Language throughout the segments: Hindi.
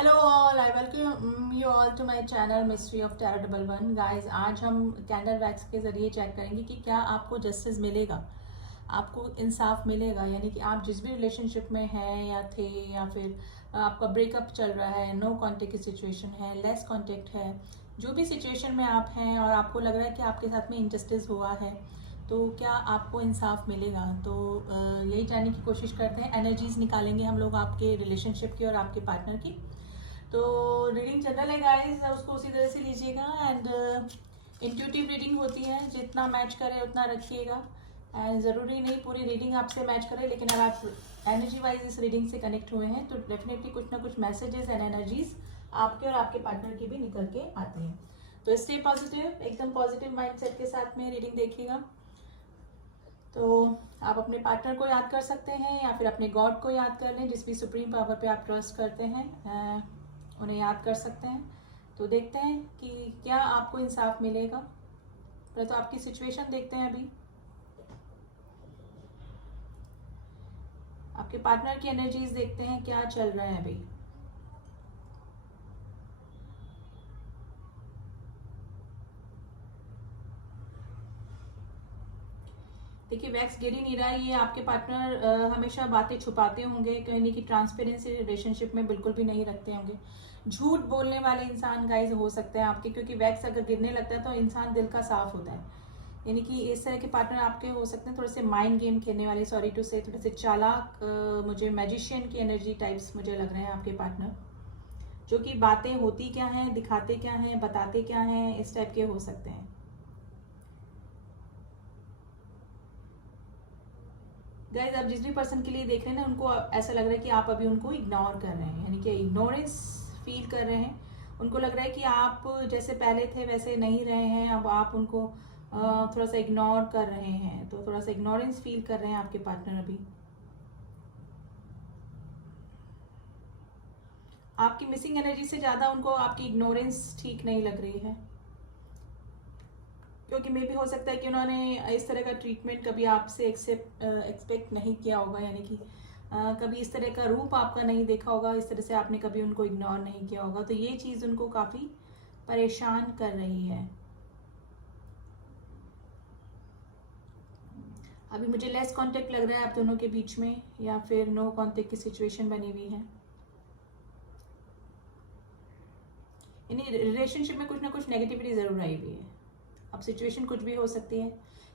Hello all, I welcome you all to my channel mystery of tarot double one. Guys, आज हम कैंडल वैक्स के ज़रिए चेक करेंगे कि क्या आपको जस्टिस मिलेगा, आपको इंसाफ मिलेगा। यानी कि आप जिस भी रिलेशनशिप में हैं या थे, या फिर आपका ब्रेकअप चल रहा है, नो कांटेक्ट की सिचुएशन है, लेस कांटेक्ट है, जो भी सिचुएशन में आप हैं और आपको लग रहा है कि आपके साथ में इनजस्टिस हुआ है, तो क्या आपको इंसाफ मिलेगा। तो यही जानने की कोशिश करते हैं। एनर्जीज निकालेंगे हम लोग आपके रिलेशनशिप की और आपके पार्टनर की। तो रीडिंग जनरल है गाइस, उसको उसी तरह से लीजिएगा। एंड इंट्यूटिव रीडिंग होती है, जितना मैच करे उतना रखिएगा। एंड ज़रूरी नहीं पूरी रीडिंग आपसे मैच करे, लेकिन अगर आप एनर्जी वाइज इस रीडिंग से कनेक्ट हुए हैं तो डेफिनेटली कुछ ना कुछ मैसेजेस एंड एनर्जीज आपके और आपके पार्टनर की भी निकल के आती हैं। तो स्टे पॉजिटिव, एकदम पॉजिटिव माइंडसेट के साथ में रीडिंग देखिएगा। तो आप अपने पार्टनर को याद कर सकते हैं या फिर अपने गॉड को याद कर लें, जिस भी सुप्रीम पावर पे आप ट्रस्ट करते हैं उन्हें याद कर सकते हैं। तो देखते हैं कि क्या आपको इंसाफ मिलेगा। पहले तो आपकी सिचुएशन देखते हैं। अभी आपके पार्टनर की एनर्जीज देखते हैं, क्या चल रहा है अभी। देखिए, वैक्स गिर ही नहीं रहा है। ये आपके पार्टनर हमेशा बातें छुपाते होंगे, कहीं की ट्रांसपेरेंसी रिलेशनशिप में बिल्कुल भी नहीं रखते होंगे। झूठ बोलने वाले इंसान गाइज हो सकते हैं आपके, क्योंकि वैक्स अगर गिरने लगता है तो इंसान दिल का साफ होता है। यानी कि इस तरह के पार्टनर आपके हो सकते हैं, थोड़े से माइंड गेम खेलने वाले, सॉरी टू से, थोड़े से चालाक, मुझे मैजिशियन की एनर्जी टाइप्स मुझे लग रहे हैं आपके पार्टनर, जो कि बातें होती क्या हैं, दिखाते क्या हैं, बताते क्या हैं, इस टाइप के हो सकते हैं। गाइज, आप जिस भी पर्सन के लिए देख रहे हैं ना, उनको ऐसा लग रहा है कि आप अभी उनको इग्नोर कर रहे हैं, यानी कि इग्नोरेंस फील कर रहे हैं। उनको लग रहा है कि आप जैसे पहले थे वैसे नहीं रहे हैं, अब आप उनको थोड़ा सा इग्नोर कर रहे हैं। तो थोड़ा सा इग्नोरेंस फील कर रहे हैं आपके पार्टनर अभी। आपकी मिसिंग एनर्जी से ज़्यादा उनको आपकी इग्नोरेंस ठीक नहीं लग रही है, क्योंकि मे भी हो सकता है कि उन्होंने इस तरह का ट्रीटमेंट कभी आपसे एक्सपेक्ट नहीं किया होगा। यानी कि कभी इस तरह का रूप आपका नहीं देखा होगा, इस तरह से आपने कभी उनको इग्नोर नहीं किया होगा। तो ये चीज़ उनको काफ़ी परेशान कर रही है। अभी मुझे लेस कांटेक्ट लग रहा है आप दोनों के बीच में, या फिर नो कांटेक्ट की सिचुएशन बनी हुई है। यानी रिलेशनशिप में कुछ ना कुछ नेगेटिविटी ज़रूर आई हुई है। अब सिचुएशन कुछ भी हो सकती है।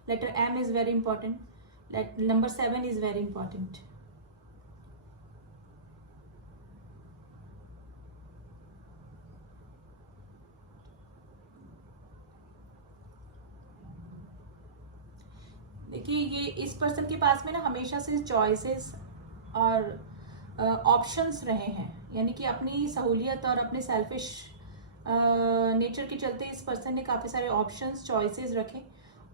Letter M is very important, number 7 is very important. देखिए, ये इस पर्सन के पास में ना हमेशा से चॉइसेस और ऑप्शंस रहे हैं। यानी कि अपनी सहूलियत और अपने सेल्फिश नेचर के चलते इस पर्सन ने काफ़ी सारे ऑप्शंस, चॉइसेस रखे,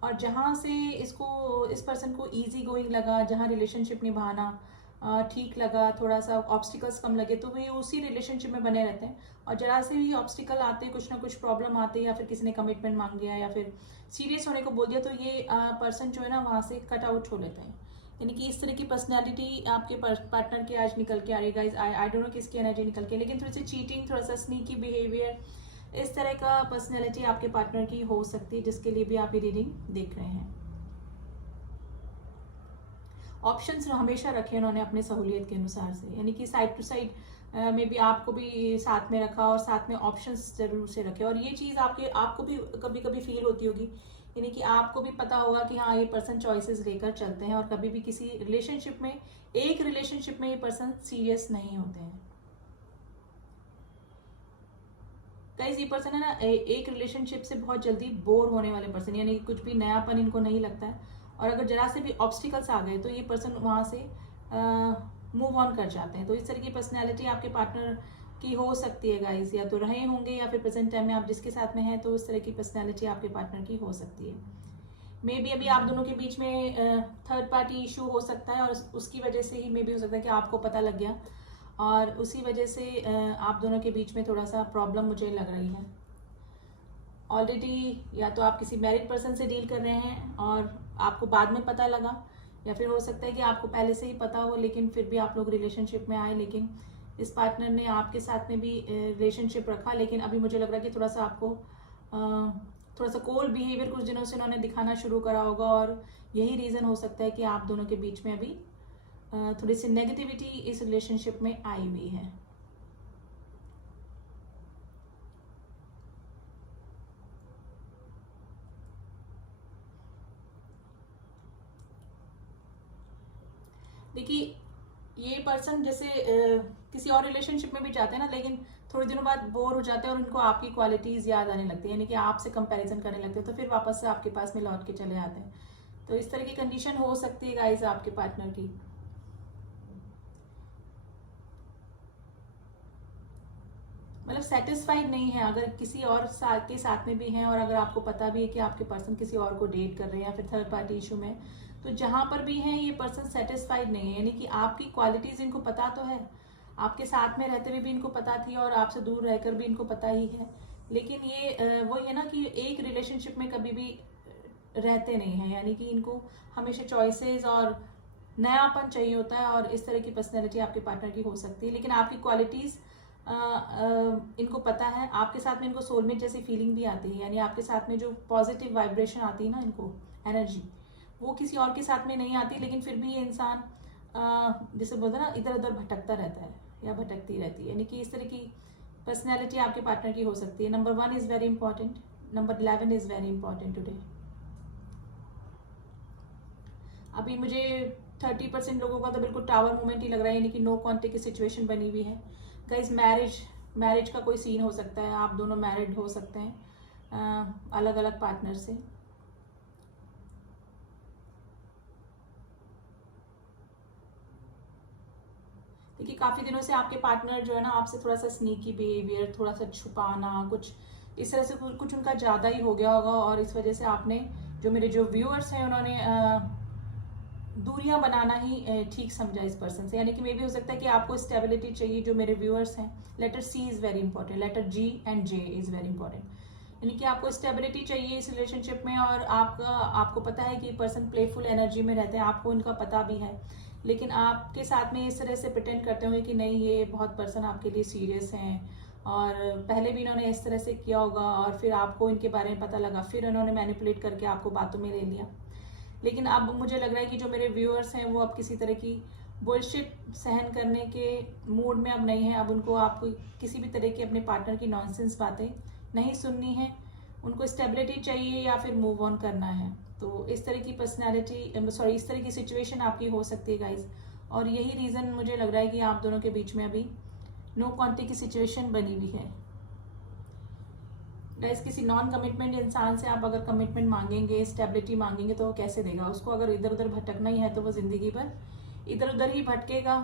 और जहाँ से इसको, इस पर्सन को इजी गोइंग लगा, जहाँ रिलेशनशिप निभाना ठीक लगा, थोड़ा सा ऑब्स्टिकल्स कम लगे, तो वे उसी रिलेशनशिप में बने रहते हैं। और जरा से भी ऑब्स्टिकल आते, कुछ ना कुछ प्रॉब्लम आते, या फिर किसी ने कमिटमेंट मांग लिया या फिर सीरियस होने को बोल दिया, तो ये पर्सन जो है ना वहाँ से कट आउट हो लेते हैं। यानी कि इस तरह की पर्सनैलिटी आपके पार्टनर की आज निकल के आ रही है गाइज। आई डोंट नो किसकी एनर्जी निकल के, लेकिन थोड़ी सी चीटिंग, थोड़ा सा स्नीकी बिहेवियर, इस तरह का पर्सनैलिटी आपके पार्टनर की हो सकती है, जिसके लिए भी आप ये रीडिंग देख रहे हैं। ऑप्शंस हमेशा रखे उन्होंने अपने सहूलियत के अनुसार से, यानी कि साइड टू साइड में भी आपको भी साथ में रखा, और साथ में ऑप्शंस जरूर से रखे। और ये चीज़ आपको भी कभी कभी फील होती होगी, यानी कि आपको भी पता होगा कि हाँ, ये पर्सन चॉइसेस लेकर चलते हैं, और कभी भी किसी रिलेशनशिप में, एक रिलेशनशिप में ये पर्सन सीरियस नहीं होते हैं। गाइस, ये पर्सन है ना एक रिलेशनशिप से बहुत जल्दी बोर होने वाले पर्सन, यानी कुछ भी नयापन इनको नहीं लगता है। और अगर जरा से भी ऑब्स्टिकल्स आ गए तो ये पर्सन वहाँ से मूव ऑन कर जाते हैं। तो इस तरह की पर्सनैलिटी आपके पार्टनर की हो सकती है गाइस, या तो रहे होंगे या फिर प्रेजेंट टाइम में आप जिसके साथ में हैं, तो इस तरह की पर्सनैलिटी आपके पार्टनर की हो सकती है। मे बी अभी आप दोनों के बीच में थर्ड पार्टी इशू हो सकता है, और उसकी वजह से ही मे बी हो सकता है कि आपको पता लग गया, और उसी वजह से आप दोनों के बीच में थोड़ा सा प्रॉब्लम मुझे लग रही है। ऑलरेडी या तो आप किसी मैरिड पर्सन से डील कर रहे हैं और आपको बाद में पता लगा, या फिर हो सकता है कि आपको पहले से ही पता हो, लेकिन फिर भी आप लोग रिलेशनशिप में आए, लेकिन इस पार्टनर ने आपके साथ में भी रिलेशनशिप रखा, लेकिन अभी मुझे लग रहा है कि थोड़ा सा आपको थोड़ा सा कोल्ड बिहेवियर कुछ दिनों से उन्होंने दिखाना शुरू करा होगा, और यही रीज़न हो सकता है कि आप दोनों के बीच में अभी थोड़ी सी नेगेटिविटी इस रिलेशनशिप में आई हुई है। देखिए, ये पर्सन जैसे किसी और रिलेशनशिप में भी जाते हैं ना, लेकिन थोड़े दिनों बाद बोर हो जाते हैं और उनको आपकी क्वालिटीज याद आने लगती है, यानी कि आपसे कंपैरिजन करने लगते हैं, तो फिर वापस से आपके पास में लौट के चले आते हैं। तो इस तरह की कंडीशन हो सकती है गाइस आपके पार्टनर की। मतलब सेटिस्फाइड नहीं है, अगर किसी और के साथ में भी हैं, और अगर आपको पता भी है कि आपके पर्सन किसी और को डेट कर रहे हैं या फिर थर्ड पार्टी इशू में, तो जहां पर भी हैं ये पर्सन सेटिस्फाइड नहीं है, यानी कि आपकी क्वालिटीज इनको पता तो है, आपके साथ में रहते हुए भी इनको पता थी और आपसे दूर रहकर भी इनको पता ही है, लेकिन ये वही है ना कि एक रिलेशनशिप में कभी भी रहते नहीं हैं, यानी कि इनको हमेशा चॉइसेस और नयापन चाहिए होता है, और इस तरह की पर्सनैलिटी आपके पार्टनर की हो सकती है। लेकिन आपकी क्वालिटीज इनको पता है, आपके साथ में इनको सोलमेट जैसी फीलिंग भी आती है, यानी आपके साथ में जो पॉजिटिव वाइब्रेशन आती है ना, इनको एनर्जी, वो किसी और के साथ में नहीं आती, लेकिन फिर भी ये इंसान जैसे बोलते हैं ना, इधर उधर भटकता रहता है या भटकती रहती है, यानी कि इस तरह की पर्सनैलिटी आपके पार्टनर की हो सकती है। Number 1 is very important, number 11 is very important today. अभी मुझे 30% लोगों का तो बिल्कुल टावर मूवमेंट ही लग रहा है, यानी कि नो कॉन्टेक्ट की सिचुएशन बनी हुई है। गाइस, मैरिज का कोई सीन हो सकता है, आप दोनों मैरिड हो सकते हैं अलग अलग पार्टनर से। देखिए, काफी दिनों से आपके पार्टनर जो है ना, आपसे थोड़ा सा स्नीकी बिहेवियर, थोड़ा सा छुपाना, कुछ इस तरह से कुछ उनका ज्यादा ही हो गया होगा, और इस वजह से आपने, जो मेरे जो व्यूअर्स हैं, उन्होंने दूरियां बनाना ही ठीक समझा इस पर्सन से, यानी कि मे भी हो सकता है कि आपको स्टेबिलिटी चाहिए, जो मेरे व्यूअर्स हैं। Letter C is very important, letter G and J is very important, यानी कि आपको स्टेबिलिटी चाहिए इस रिलेशनशिप में, और आपको पता है कि पर्सन प्लेफुल एनर्जी में रहते हैं, आपको इनका पता भी है, लेकिन आपके साथ में इस तरह से प्रिटेंड करते होंगे कि नहीं, ये बहुत पर्सन आपके लिए सीरियस हैं, और पहले भी इन्होंने इस तरह से किया होगा, और फिर आपको इनके बारे में पता लगा, फिर इन्होंने मैनिपुलेट करके आपको बातों में ले लिया। लेकिन अब मुझे लग रहा है कि जो मेरे व्यूअर्स हैं, वो अब किसी तरह की बुलशिट सहन करने के मूड में अब नहीं है। अब उनको आपको किसी भी तरह की अपने पार्टनर की नॉनसेंस बातें नहीं सुननी है, उनको स्टेबिलिटी चाहिए या फिर मूव ऑन करना है। तो इस तरह की इस तरह की सिचुएशन आपकी हो सकती है गाइज, और यही रीज़न मुझे लग रहा है कि आप दोनों के बीच में अभी नो कॉन्टेक्ट की सिचुएशन बनी हुई है। गाइस, किसी नॉन कमिटमेंट इंसान से आप अगर कमिटमेंट मांगेंगे, स्टेबिलिटी मांगेंगे, तो वो कैसे देगा? उसको अगर इधर उधर भटकना ही है तो वो जिंदगी भर इधर उधर ही भटकेगा।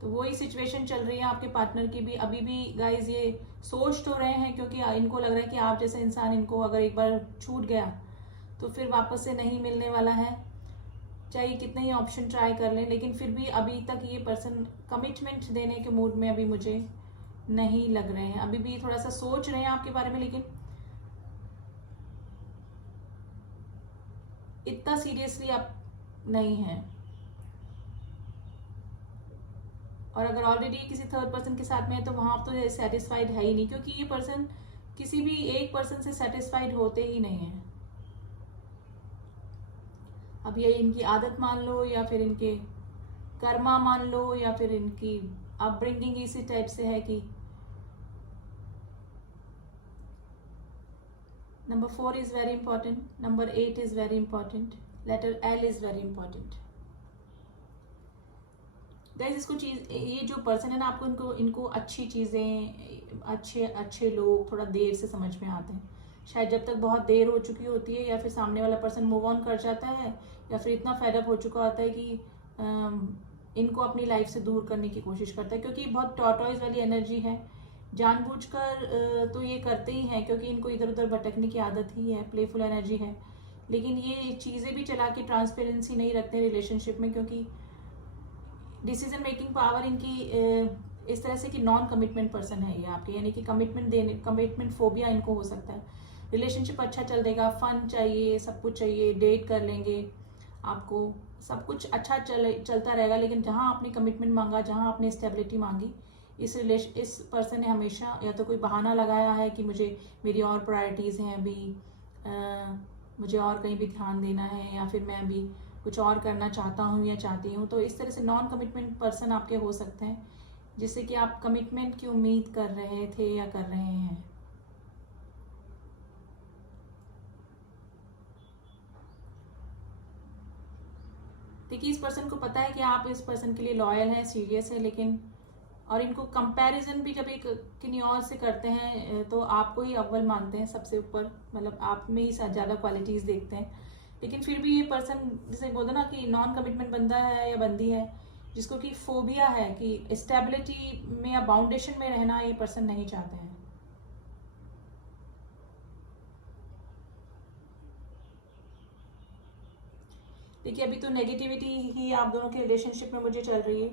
तो वही सिचुएशन चल रही है आपके पार्टनर की भी। अभी भी गाइज ये सोच तो रहे हैं, क्योंकि इनको लग रहा है कि आप जैसे इंसान इनको अगर एक बार छूट गया तो फिर वापस से नहीं मिलने वाला है, चाहे कितने ही ऑप्शन ट्राई कर लें, लेकिन फिर भी अभी तक ये पर्सन कमिटमेंट देने के मूड में अभी मुझे नहीं लग रहे हैं। अभी भी थोड़ा सा सोच रहे हैं आपके बारे में, लेकिन इतना सीरियसली आप नहीं है। और अगर ऑलरेडी किसी थर्ड पर्सन के साथ में है तो वहां तो सेटिस्फाइड है ही नहीं, क्योंकि ये पर्सन किसी भी एक पर्सन से सेटिस्फाइड होते ही नहीं है। अब ये इनकी आदत मान लो, या फिर इनके कर्मा मान लो, या फिर इनकी अपब्रिंगिंग इसी टाइप से है कि Number 4 is very important. Number 8 is very important. Letter L is very important. Guys, इसको चीज, ये जो पर्सन है ना, आपको इनको अच्छी चीजें, अच्छे लोग थोड़ा देर से समझ में आते हैं। शायद जब तक बहुत देर हो चुकी होती है, या फिर सामने वाला पर्सन मूव ऑन कर जाता है, या फिर इतना फेडअप हो चुका होता है कि इनको अपनी लाइफ से दूर करने की कोशिश करता है, क्योंकि बहुत टॉर्टॉइज वाली एनर्जी है। जानबूझकर तो ये करते ही हैं, क्योंकि इनको इधर उधर भटकने की आदत ही है, प्लेफुल एनर्जी है। लेकिन ये चीज़ें भी चला के ट्रांसपेरेंसी नहीं रखते रिलेशनशिप में, क्योंकि डिसीजन मेकिंग पावर इनकी इस तरह से कि नॉन कमिटमेंट पर्सन है ये आपके, यानी कि कमिटमेंट फोबिया इनको हो सकता है। रिलेशनशिप अच्छा चल देगा, फन चाहिए, सब कुछ चाहिए, डेट कर लेंगे आपको, सब कुछ अच्छा चलता रहेगा, लेकिन जहाँ आपने कमिटमेंट मांगा, जहाँ आपने स्टेबिलिटी मांगी, इस पर्सन ने हमेशा या तो कोई बहाना लगाया है कि मुझे मेरी और प्रायोरिटीज़ हैं अभी, मुझे और कहीं भी ध्यान देना है, या फिर मैं अभी कुछ और करना चाहता हूँ या चाहती हूँ। तो इस तरह से नॉन कमिटमेंट पर्सन आपके हो सकते हैं, जिससे कि आप कमिटमेंट की उम्मीद कर रहे थे या कर रहे हैं। देखिए, इस पर्सन को पता है कि आप इस पर्सन के लिए लॉयल हैं, सीरियस है, लेकिन और इनको कंपैरिजन भी जब एक किन्हीं और से करते हैं तो आपको ही अव्वल मानते हैं, सबसे ऊपर, मतलब आप में ही ज़्यादा क्वालिटीज़ देखते हैं। लेकिन फिर भी ये पर्सन, जैसे बोलते ना कि नॉन कमिटमेंट बंदा है या बंदी है जिसको कि फोबिया है, कि स्टेबिलिटी में या बाउंडेशन में रहना ये पर्सन नहीं चाहते हैं। देखिए, अभी तो नेगेटिविटी ही आप दोनों के रिलेशनशिप में मुझे चल रही है।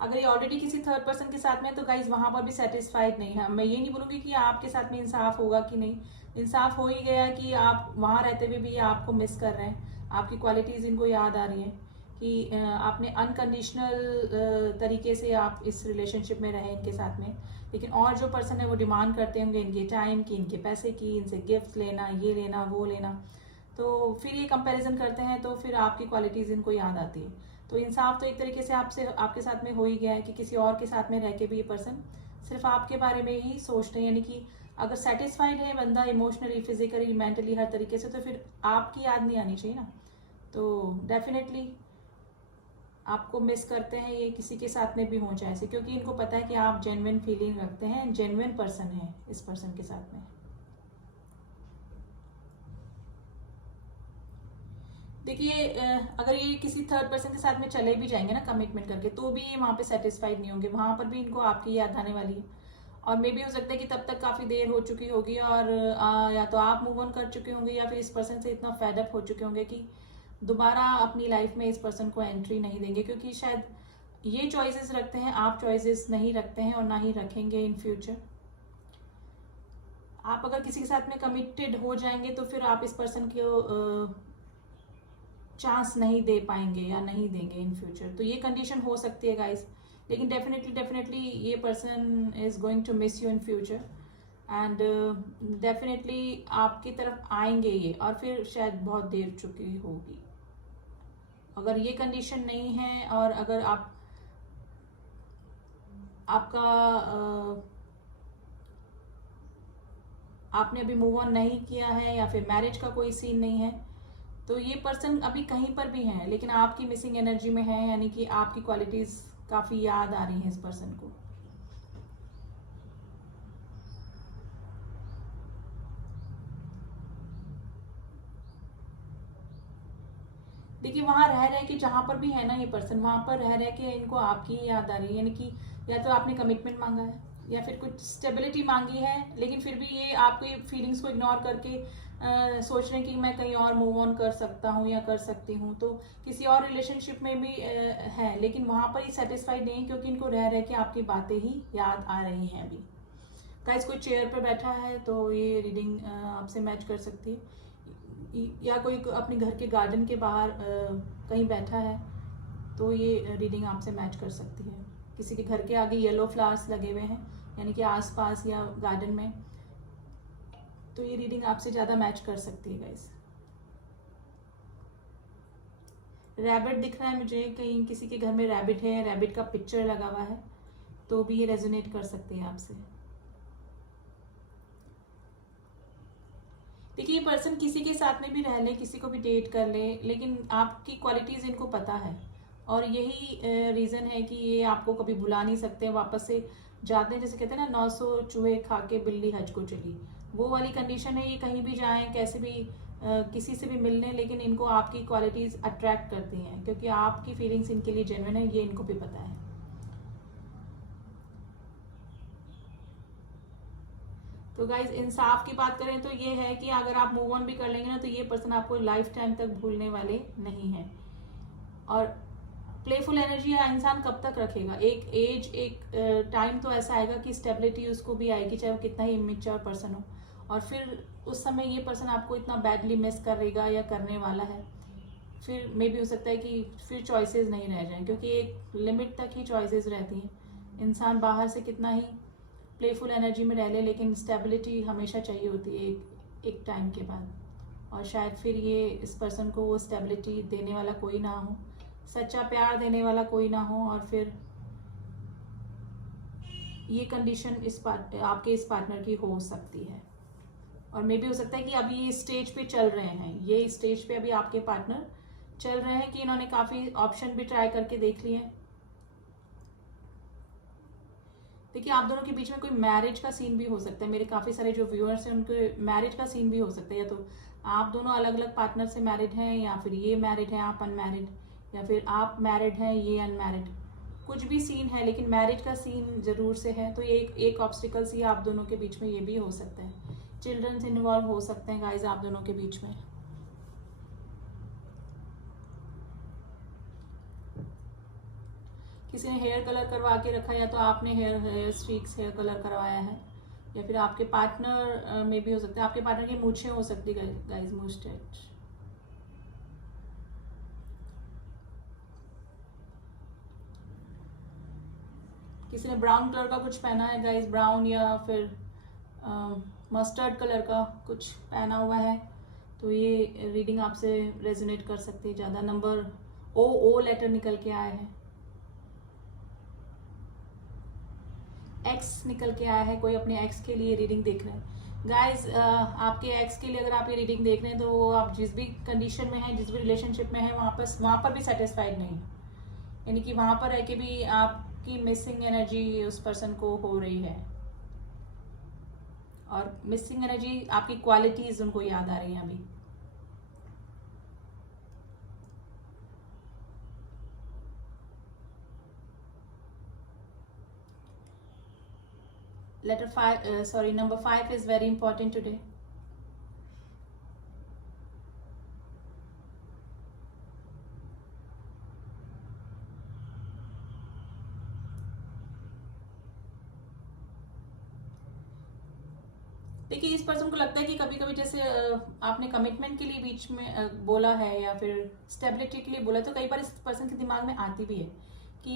अगर ये ऑलरेडी किसी थर्ड पर्सन के साथ में तो गाइज वहां पर भी सेटिस्फाइड नहीं है। मैं ये नहीं बोलूंगी कि आपके साथ में इंसाफ होगा कि नहीं, इंसाफ हो ही गया कि आप वहां रहते हुए भी ये आपको मिस कर रहे हैं, आपकी क्वालिटीज इनको याद आ रही हैं कि आपने अनकंडीशनल तरीके से आप इस रिलेशनशिप में रहे इनके साथ में। लेकिन और जो पर्सन है वो डिमांड करते होंगे इनके टाइम की, इनके पैसे की, इनसे गिफ्ट लेना, ये लेना, वो लेना, तो फिर ये कंपैरिजन करते हैं, तो फिर आपकी क्वालिटीज इनको याद आती है। तो इंसाफ तो एक तरीके से आपसे आपके साथ में हो ही गया है कि किसी और के साथ में रह के भी ये पर्सन सिर्फ आपके बारे में ही सोचते हैं, यानी कि अगर सेटिस्फाइड है बंदा इमोशनली, फिजिकली, मेंटली, हर तरीके से, तो फिर आपकी याद नहीं आनी चाहिए ना। तो डेफिनेटली आपको मिस करते हैं ये किसी के साथ में भी हो जाए ऐसे, क्योंकि इनको पता है कि आप जेन्युइन फीलिंग रखते हैं, जेन्युइन पर्सन है इस पर्सन के साथ में। देखिए, अगर ये किसी थर्ड पर्सन के साथ में चले भी जाएंगे ना कमिटमेंट करके, तो भी ये वहाँ पे सेटिस्फाइड नहीं होंगे, वहाँ पर भी इनको आपकी याद आने वाली है। और मे भी हो सकता है कि तब तक काफ़ी देर हो चुकी होगी और या तो आप मूव ऑन कर चुके होंगे या फिर इस पर्सन से इतना फेडअप हो चुके होंगे कि दोबारा अपनी लाइफ में इस पर्सन को एंट्री नहीं देंगे, क्योंकि शायद ये चॉइसेस रखते हैं, आप चॉइसेस नहीं रखते हैं और ना ही रखेंगे इन फ्यूचर। आप अगर किसी के साथ में कमिटेड हो जाएंगे तो फिर आप इस पर्सन को चांस नहीं दे पाएंगे या नहीं देंगे इन फ्यूचर, तो ये कंडीशन हो सकती है गाइस। लेकिन डेफिनेटली ये person is going to miss you in future, and definitely आपकी तरफ आएंगे ये, और फिर शायद बहुत देर चुकी होगी। अगर ये कंडीशन नहीं है और अगर आपका आपने अभी मूव ऑन नहीं किया है या फिर मैरिज का कोई सीन नहीं है, तो ये पर्सन अभी कहीं पर भी है लेकिन आपकी मिसिंग एनर्जी में है, यानी कि आपकी क्वालिटीज काफी याद आ रही हैं इस पर्सन को। देखिए, वहां रह रहे कि जहां पर भी है ना ये पर्सन, वहां पर रह रहे कि इनको आपकी ही याद आ रही है, यानी कि या तो आपने कमिटमेंट मांगा है या फिर कुछ स्टेबिलिटी मांगी है, लेकिन फिर भी ये आपकी फीलिंग्स को इग्नोर करके सोच रहे हैं कि मैं कहीं और मूव ऑन कर सकता हूँ या कर सकती हूँ, तो किसी और रिलेशनशिप में भी है, लेकिन वहां पर ही सेटिस्फाइड नहीं, क्योंकि इनको रह रहे कि आपकी बातें ही याद आ रही हैं अभी। गाइस, कोई चेयर पर बैठा है तो ये रीडिंग आपसे मैच कर सकती है, या कोई अपने घर के गार्डन के बाहर कहीं बैठा है तो ये रीडिंग आपसे मैच कर सकती है। किसी के घर के आगे येलो फ्लावर्स लगे हुए हैं, यानी कि आसपास या गार्डन में, तो ये रीडिंग आपसे ज़्यादा मैच कर सकती है गाइस। रैबिट दिख रहा है मुझे, कहीं किसी के घर में रैबिट है, रैबिट का पिक्चर लगा हुआ है, तो भी ये रेजोनेट कर सकती है आपसे। देखिए, ये पर्सन किसी के साथ में भी रह ले, किसी को भी डेट कर ले, लेकिन आपकी क्वालिटीज इनको पता है, और यही रीजन है कि ये आपको कभी भुला नहीं सकते, वापस से जाते हैं, जैसे कहते हैं ना 900 चूहे खा के बिल्ली हज को चली, वो वाली कंडीशन है। ये कहीं भी जाएं, कैसे भी किसी से भी मिलने, लेकिन इनको आपकी क्वालिटीज अट्रैक्ट करती हैं, क्योंकि आपकी फीलिंग्स इनके लिए जेन्युइन है, ये इनको भी पता है। तो गाइज, इंसाफ की बात करें तो ये है कि अगर आप मूव ऑन भी कर लेंगे ना, तो ये पर्सन आपको लाइफ टाइम तक भूलने वाले नहीं है। और प्लेफुल एनर्जी इंसान कब तक रखेगा, एक एज, एक टाइम तो ऐसा आएगा कि स्टेबिलिटी उसको भी आएगी, चाहे वो कितना ही इमेच्योर पर्सन हो, और फिर उस समय ये पर्सन आपको इतना बैडली मिस करेगा या करने वाला है, फिर मे भी हो सकता है कि फिर चॉइसेस नहीं रह जाएं, क्योंकि एक लिमिट तक ही चॉइसेस रहती हैं। इंसान बाहर से कितना ही प्लेफुल एनर्जी में रह ले, लेकिन स्टेबिलिटी हमेशा चाहिए होती है एक टाइम के बाद। और शायद फिर ये इस पर्सन को वो स्टेबिलिटी देने वाला कोई ना हो, सच्चा प्यार देने वाला कोई ना हो, और फिर ये कंडीशन आपके इस पार्टनर की हो सकती है। और मे भी हो सकता है कि अभी ये स्टेज पे चल रहे हैं, ये स्टेज पे अभी आपके पार्टनर चल रहे हैं कि इन्होंने काफ़ी ऑप्शन भी ट्राई करके देख लिए हैं। देखिए, आप दोनों के बीच में कोई मैरिज का सीन भी हो सकता है। मेरे काफ़ी सारे जो व्यूअर्स हैं उनके मैरिज का सीन भी हो सकता है, या तो आप दोनों अलग अलग पार्टनर से मैरिड हैं, या फिर ये मैरिड है आप अनमैरिड, या फिर आप मैरिड हैं ये अनमैरिड, कुछ भी सीन है, लेकिन मैरिज का सीन जरूर से है। तो ये एक ऑब्स्टिकल्स ये आप दोनों के बीच में ये भी हो सकता है। चिल्ड्रंस इन्वॉल्व हो सकते हैं गाइज आप दोनों के बीच में। किसी ने हेयर कलर करवा के रखा है, या तो आपने हेयर स्ट्रीक्स हेयर कलर करवाया है, या फिर आपके पार्टनर में भी हो सकता है, आपके पार्टनर की मूछें हो सकती है गाइज, मुस्टैच। किसी ने ब्राउन कलर का कुछ पहना है गाइज, ब्राउन या फिर मस्टर्ड कलर का कुछ पहना हुआ है, तो ये रीडिंग आपसे रेजोनेट कर सकती है ज़्यादा। नंबर ओ लेटर निकल के आया है, एक्स निकल के आया है। कोई अपने एक्स के लिए रीडिंग देख रहे हैं गाइज। आपके एक्स के लिए अगर आप ये रीडिंग देख रहे हैं तो आप जिस भी कंडीशन में हैं, जिस भी रिलेशनशिप में हैं, वहाँ पर भी सेटिस्फाइड नहीं है, यानी कि वहाँ पर रह के भी आपकी मिसिंग एनर्जी उस पर्सन को हो रही है, और मिसिंग एनर्जी आपकी क्वालिटीज उनको याद आ रही हैं अभी। Letter 5, number 5 is very important today. देखिए, इस पर्सन को लगता है कि कभी कभी जैसे आपने कमिटमेंट के लिए बीच में बोला है, या फिर स्टेबिलिटी के लिए बोला, तो कई बार इस पर्सन के दिमाग में आती भी है कि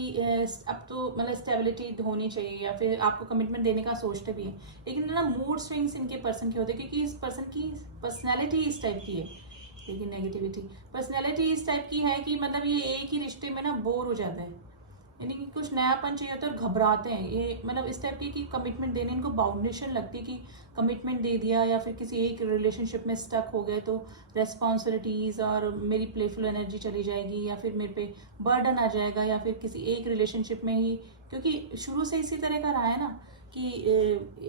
अब तो मतलब स्टेबिलिटी होनी चाहिए, या फिर आपको कमिटमेंट देने का सोचते भी है। लेकिन ना मूड स्विंग्स इनके पर्सन के होते हैं, क्योंकि इस पर्सन की पर्सनैलिटी इस टाइप की है। लेकिन नेगेटिविटी पर्सनैलिटी इस टाइप की है कि मतलब ये एक ही रिश्ते में ना बोर हो जाता है, यानी कि कुछ नयापन चाहिए होता है और घबराते हैं ये, मतलब इस टाइप की कि कमिटमेंट देने इनको बाउंडेशन लगती है कि कमिटमेंट दे दिया, या फिर किसी एक रिलेशनशिप में स्टक हो गए तो रेस्पॉन्सिबिलिटीज़ और मेरी प्लेफुल एनर्जी चली जाएगी, या फिर मेरे पे बर्डन आ जाएगा, या फिर किसी एक रिलेशनशिप में ही, क्योंकि शुरू से इसी तरह का रहा है ना कि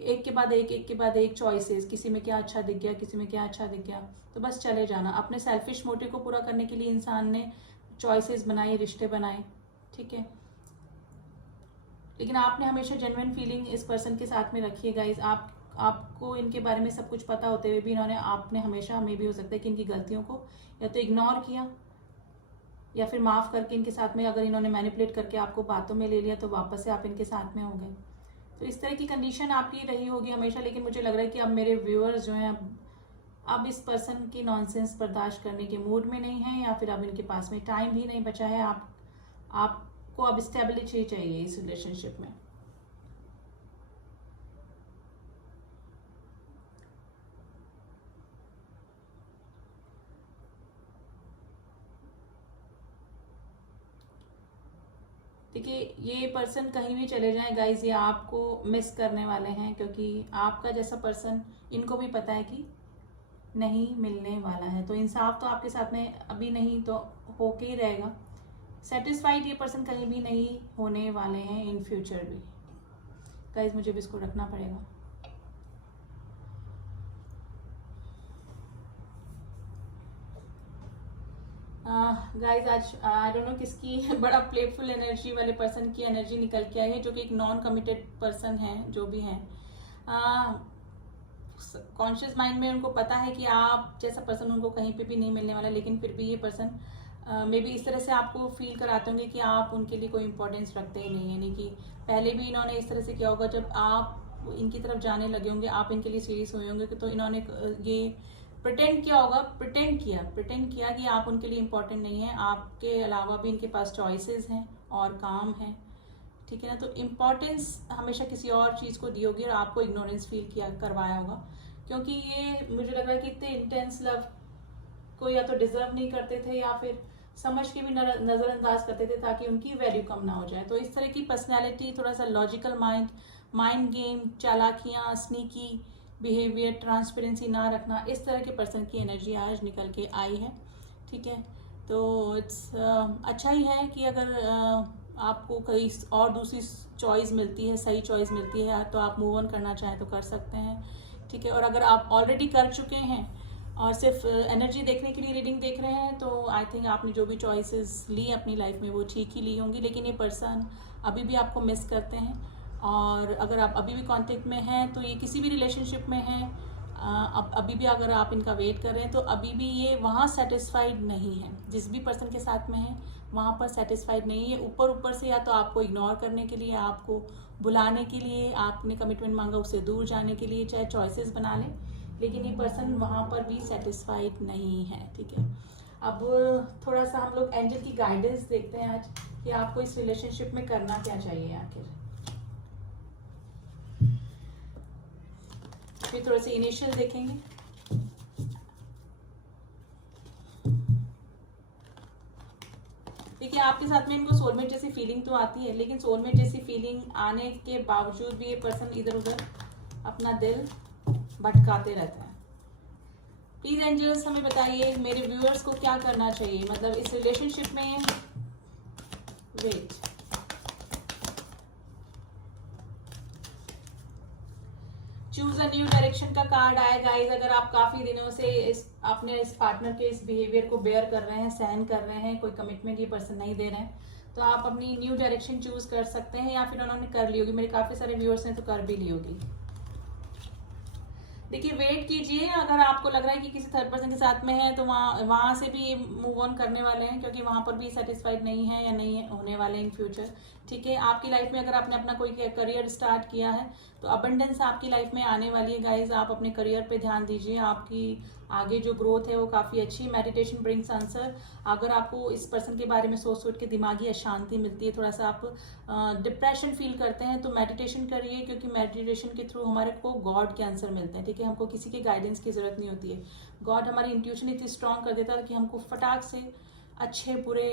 एक के बाद एक चॉइसेस, किसी में क्या अच्छा दिख गया, किसी में क्या अच्छा दिख गया, तो बस चले जाना। अपने सेल्फिश मोटिव को पूरा करने के लिए इंसान ने चॉइसेस बनाई, रिश्ते बनाए, ठीक है। लेकिन आपने हमेशा जेन्युइन फीलिंग इस पर्सन के साथ में रखी है गाइज। आपको इनके बारे में सब कुछ पता होते हुए भी आपने हमेशा, मे भी हो सकता है कि इनकी गलतियों को या तो इग्नोर किया, या फिर माफ़ करके इनके साथ में अगर इन्होंने मैनिपुलेट करके आपको बातों में ले लिया तो वापस से आप इनके साथ में हो गए। तो इस तरह की कंडीशन आपकी रही होगी हमेशा। लेकिन मुझे लग रहा है कि अब मेरे व्यूअर्स जो हैं अब इस पर्सन की नॉनसेंस बर्दाश्त करने के मूड में नहीं है, या फिर अब इनके पास में टाइम भी नहीं बचा है। आपको अब स्टेबिलिटी चाहिए इस रिलेशनशिप में। देखिए, ये पर्सन कहीं भी चले जाएं गाइज, ये आपको मिस करने वाले हैं, क्योंकि आपका जैसा पर्सन इनको भी पता है कि नहीं मिलने वाला है। तो इंसाफ तो आपके साथ में अभी नहीं तो होके ही रहेगा। सेटिस्फाइड ये पर्सन कहीं भी नहीं होने वाले हैं इन फ्यूचर भी गाइज, मुझे भी इसको रखना पड़ेगा। गाइज आज आई डोंट नो किसकी बड़ा प्लेफुल एनर्जी वाले पर्सन की एनर्जी निकल के आई है, जो कि एक नॉन कमिटेड पर्सन है, जो भी हैं। कॉन्शियस माइंड में उनको पता है कि आप जैसा पर्सन उनको कहीं पे भी नहीं मिलने वाला, लेकिन फिर भी ये पर्सन मे बी इस तरह से आपको फील कराते होंगे कि आप उनके लिए कोई इंपॉर्टेंस रखते ही नहीं, यानी कि पहले भी इन्होंने इस तरह से किया होगा। जब आप इनकी तरफ जाने लगे होंगे, आप इनके लिए सीरियस हुए होंगे, तो इन्होंने ये प्रिटेंड क्या होगा, प्रिटेंड किया कि आप उनके लिए इम्पोर्टेंट नहीं है, आपके अलावा भी इनके पास चॉइसेस हैं और काम है, ठीक है ना। तो इम्पोर्टेंस हमेशा किसी और चीज़ को दी होगी और आपको इग्नोरेंस फील किया करवाया होगा, क्योंकि ये मुझे लग रहा है कि इतने इंटेंस लव को या तो डिजर्व नहीं करते थे या फिर समझ के भी नज़रअंदाज करते थे ताकि उनकी वैल्यू कम ना हो जाए। तो इस तरह की पर्सनैलिटी, थोड़ा सा लॉजिकल माइंड गेम, चालाकियाँ, स्नीकी बिहेवियर, ट्रांसपेरेंसी ना रखना, इस तरह के पर्सन की एनर्जी आज निकल के आई है, ठीक है। तो इट्स अच्छा ही है कि अगर आपको कहीं और दूसरी चॉइस मिलती है, सही चॉइस मिलती है, तो आप मूव ऑन करना चाहें तो कर सकते हैं, ठीक है। और अगर आप ऑलरेडी कर चुके हैं और सिर्फ एनर्जी देखने के लिए रीडिंग देख रहे हैं, तो आई थिंक आपने जो भी चॉइसेस ली अपनी लाइफ में वो ठीक ही ली होंगी, लेकिन ये पर्सन अभी भी आपको मिस करते हैं। और अगर आप अभी भी कांटेक्ट में हैं तो ये किसी भी रिलेशनशिप में हैं, अब अभी भी अगर आप इनका वेट कर रहे हैं तो अभी भी ये वहाँ सेटिस्फाइड नहीं है, जिस भी पर्सन के साथ में है वहाँ पर सेटिस्फाइड नहीं है। ऊपर से या तो आपको इग्नोर करने के लिए, आपको बुलाने के लिए, आपने कमिटमेंट मांगा उससे दूर जाने के लिए, चाहे चॉइसेस बना लें, लेकिन ये पर्सन वहाँ पर भी सेटिस्फाइड नहीं है, ठीक है। अब थोड़ा सा हम लोग एंजल की गाइडेंस देखते हैं आज कि आपको इस रिलेशनशिप में करना क्या चाहिए आखिर। फिर थोड़े से इनिशियल देखेंगे। देखिए, आपके साथ में इनको सोलमेट जैसी फीलिंग तो आती है, लेकिन सोलमेट जैसी फीलिंग आने के बावजूद भी ये पर्सन इधर उधर अपना दिल भटकाते रहता है। प्लीज एंजल्स हमें बताइए मेरे व्यूअर्स को क्या करना चाहिए, मतलब इस रिलेशनशिप में। Wait, choose a new direction का कार्ड आया गाइस। अगर आप काफी दिनों से अपने इस पार्टनर के इस बिहेवियर को बेयर कर रहे हैं, सहन कर रहे हैं, कोई कमिटमेंट ये पर्सन नहीं दे रहे हैं, तो आप अपनी न्यू डायरेक्शन चूज कर सकते हैं, या फिर उन्होंने कर ली होगी। मेरे काफी सारे व्यूअर्स हैं तो कर भी ली होगी। देखिए, वेट कीजिए। अगर आपको लग रहा है कि किसी थर्ड पर्सन के साथ में है तो वहाँ से भी मूव ऑन करने वाले हैं, क्योंकि वहाँ पर भी सेटिस्फाइड नहीं है या नहीं होने वाले इन फ्यूचर, ठीक है। आपकी लाइफ में अगर आपने अपना कोई करियर स्टार्ट किया है तो अबंडेंस आपकी लाइफ में आने वाली है गाइज। आप अपने करियर पे ध्यान दीजिए, आपकी आगे जो ग्रोथ है वो काफ़ी अच्छी। Meditation brings answer. अगर आपको इस पर्सन के बारे में सोच के दिमागी अशांति मिलती है, थोड़ा सा आप डिप्रेशन फील करते हैं, तो मेडिटेशन करिए, क्योंकि मेडिटेशन के थ्रू हमारे को गॉड के आंसर मिलते हैं, ठीक है। हमको किसी के गाइडेंस की जरूरत नहीं होती है। गॉड हमारी इंट्यूशन इतनी स्ट्रांग कर देता है कि हमको फटाक से अच्छे बुरे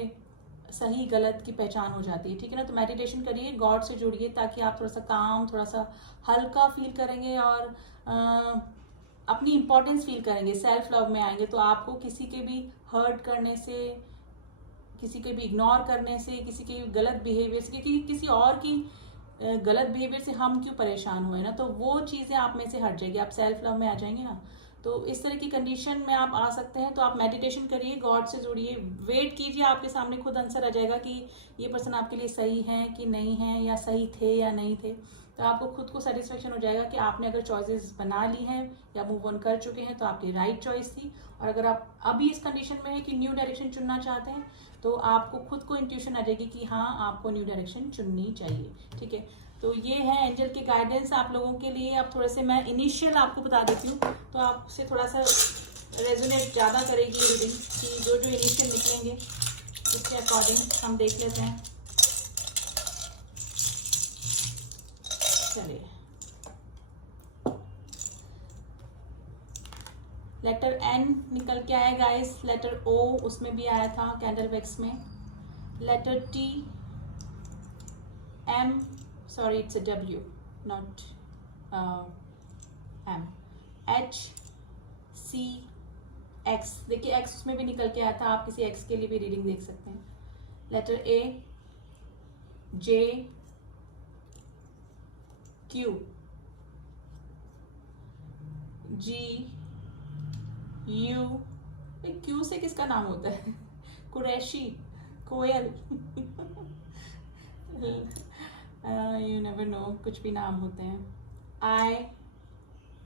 सही गलत की पहचान हो जाती है, ठीक है ना। तो मेडिटेशन करिए, गॉड से जुड़िए, ताकि आप थोड़ा सा काम, थोड़ा सा हल्का फील करेंगे और अपनी इंपॉर्टेंस फील करेंगे, सेल्फ लव में आएंगे। तो आपको किसी के भी हर्ट करने से, किसी के भी इग्नोर करने से, किसी के गलत बिहेवियर से, क्योंकि किसी और की गलत बिहेवियर से हम क्यों परेशान हुए ना, तो वो चीज़ें आप में से हट जाएगी, आप सेल्फ लव में आ जाएंगे ना। तो इस तरह की कंडीशन में आप आ सकते हैं। तो आप मेडिटेशन करिए, गॉड से जुड़िए, वेट कीजिए, आपके सामने खुद आंसर आ जाएगा कि ये पर्सन आपके लिए सही है कि नहीं है, या सही थे या नहीं थे। तो आपको खुद को सेटिस्फेक्शन हो जाएगा कि आपने अगर चॉइसेस बना ली हैं या मूव ऑन कर चुके हैं तो आपकी राइट चॉइस थी। और अगर आप अभी इस कंडीशन में है कि न्यू डायरेक्शन चुनना चाहते हैं, तो आपको खुद को इंट्यूशन आ जाएगी कि हाँ, आपको न्यू डायरेक्शन चुननी चाहिए, ठीक है। तो ये है एंजल के गाइडेंस आप लोगों के लिए। अब थोड़े से मैं इनिशियल आपको बता देती हूँ, तो आपसे थोड़ा सा रेजोनेट ज़्यादा करेगी रीडिंग, कि जो जो इनिशियल निकलेंगे उसके अकॉर्डिंग हम देख लेते हैं। चलिए, लेटर एन निकल के आया गाइस, लेटर ओ उसमें भी आया था कैंडल वैक्स में, letter T, M, sorry it's a W not M, H, C, X. देखिए एक्स उसमें भी निकल के आया था, आप किसी एक्स के लिए भी रीडिंग देख सकते हैं। Letter A, J, Q, G, U. Q से किसका नाम होता है? Qureshi, Koyal. You never know, कुछ भी नाम होते हैं। I,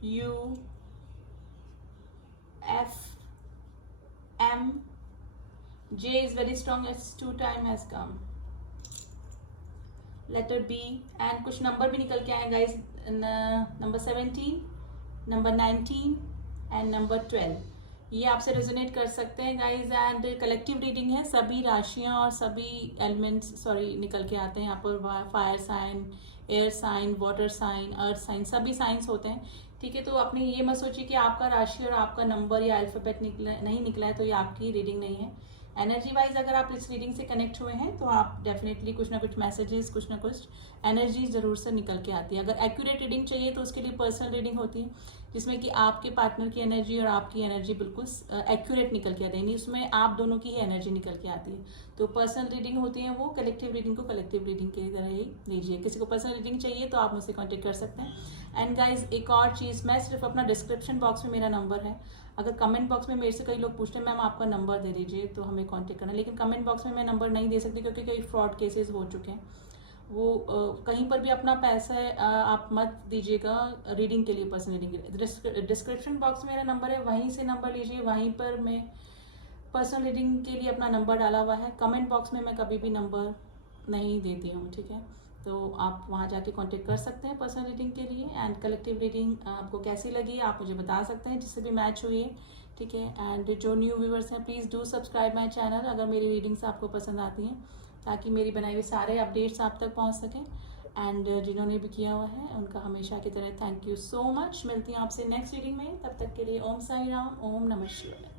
U, F, M, J is very strong, it's 2 time has come. Letter B, and कुछ नंबर भी निकल के आए guys, number 17, number 19 and number 12। ये आपसे रेजोनेट कर सकते हैं गाइज। एंड कलेक्टिव रीडिंग है, सभी राशियां और सभी एलिमेंट्स निकल के आते हैं यहाँ पर। Fire sign, air sign, water sign, earth sign, सभी साइंस होते हैं, ठीक है। तो आपने ये मत सोचिए कि आपका राशि और आपका नंबर या अल्फाबेट नहीं निकला है तो ये आपकी रीडिंग नहीं है। एनर्जी वाइज अगर आप इस रीडिंग से कनेक्ट हुए हैं तो आप डेफिनेटली कुछ ना कुछ मैसेजेस, कुछ ना कुछ एनर्जी जरूर से निकल के आती है। अगर एक्यूरेट रीडिंग चाहिए तो उसके लिए पर्सनल रीडिंग होती है, जिसमें कि आपके पार्टनर की एनर्जी और आपकी एनर्जी बिल्कुल एक्यूरेट निकल के आती है, उसमें आप दोनों की ही एनर्जी निकल के आती है। तो पर्सनल रीडिंग होती है वो, कलेक्टिव रीडिंग को कलेक्टिव रीडिंग की तरह ही लीजिए। किसी को पर्सनल रीडिंग चाहिए तो आप मुझसे कॉन्टेक्ट कर सकते हैं। एंड गाइज एक और चीज़, मैं सिर्फ अपना डिस्क्रिप्शन बॉक्स में मेरा नंबर है, अगर कमेंट बॉक्स में मेरे से कई लोग पूछते हैं मैम आपका नंबर दे दीजिए तो हमें कांटेक्ट करना, लेकिन कमेंट बॉक्स में मैं नंबर नहीं दे सकती क्योंकि कई फ्रॉड केसेस हो चुके हैं। वो कहीं पर भी अपना पैसा आप मत दीजिएगा रीडिंग के लिए, पर्सनल रीडिंग के लिए। डिस्क्रिप्शन बॉक्स में मेरा नंबर है, वहीं से नंबर लीजिए, वहीं पर मैं पर्सनल रीडिंग के लिए अपना नंबर डाला हुआ है। कमेंट बॉक्स में मैं कभी भी नंबर नहीं देती हूँ, ठीक है। तो आप वहाँ जाके कांटेक्ट कर सकते हैं पर्सनल रीडिंग के लिए। एंड कलेक्टिव रीडिंग आपको कैसी लगी आप मुझे बता सकते हैं, जिससे भी मैच हुई है, ठीक है। एंड जो न्यू व्यूवर्स हैं please do subscribe my channel अगर मेरी रीडिंग्स आपको पसंद आती हैं, ताकि मेरी बनाई हुई सारे अपडेट्स आप तक पहुँच सकें। एंड जिन्होंने भी किया हुआ है उनका हमेशा की तरह थैंक यू सो मच। मिलती हूँ आपसे नेक्स्ट रीडिंग में, तब तक के लिए ओम साई राम, ओम नमः शिवाय।